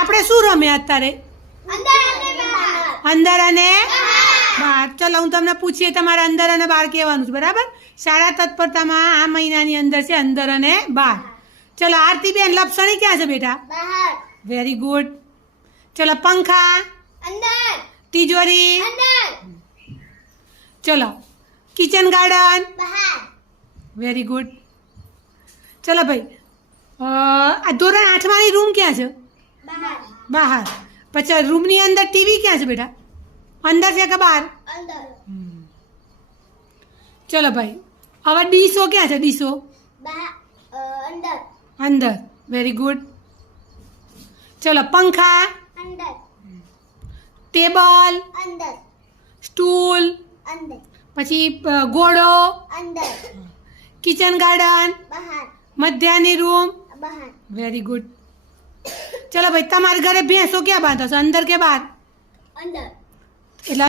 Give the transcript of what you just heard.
આપણે શું રમ્યા અત્યારે? અંદર અને બહાર. ચલો હું તમને પૂછીએ તમારે અંદર અને બહાર કહેવાનું છે, બરાબર? શાળા તત્પરતામાં આ મહિનાની અંદર છે અંદર અને બહાર. ચલો આરતીબેન, લપસણી ક્યાં છે બેટા? Very good. ચલો પંખા, તિજોરી, ચલો કિચન ગાર્ડન, વેરી ગુડ. ચલો ભાઈ, આ ધોરણ 8માની રૂમ ક્યાં છે? બહાર. પછી રૂમની અંદર ટીવી ક્યાં છે બેટા? અંદર છે કે બહાર? ચલો ભાઈ, હવે ડીશો ક્યાં છે? ડીશો અંદર, વેરી ગુડ. ચલો પંખા, ટેબલ, સ્ટૂલ, પછી ઘોડો, કિચન ગાર્ડન, મધ્યાહની રૂમ, વેરી ગુડ. ચલો ભાઈ, તમારા ઘરે ભેંસો ક્યાં બાંધો છો? અંદર કે બહાર?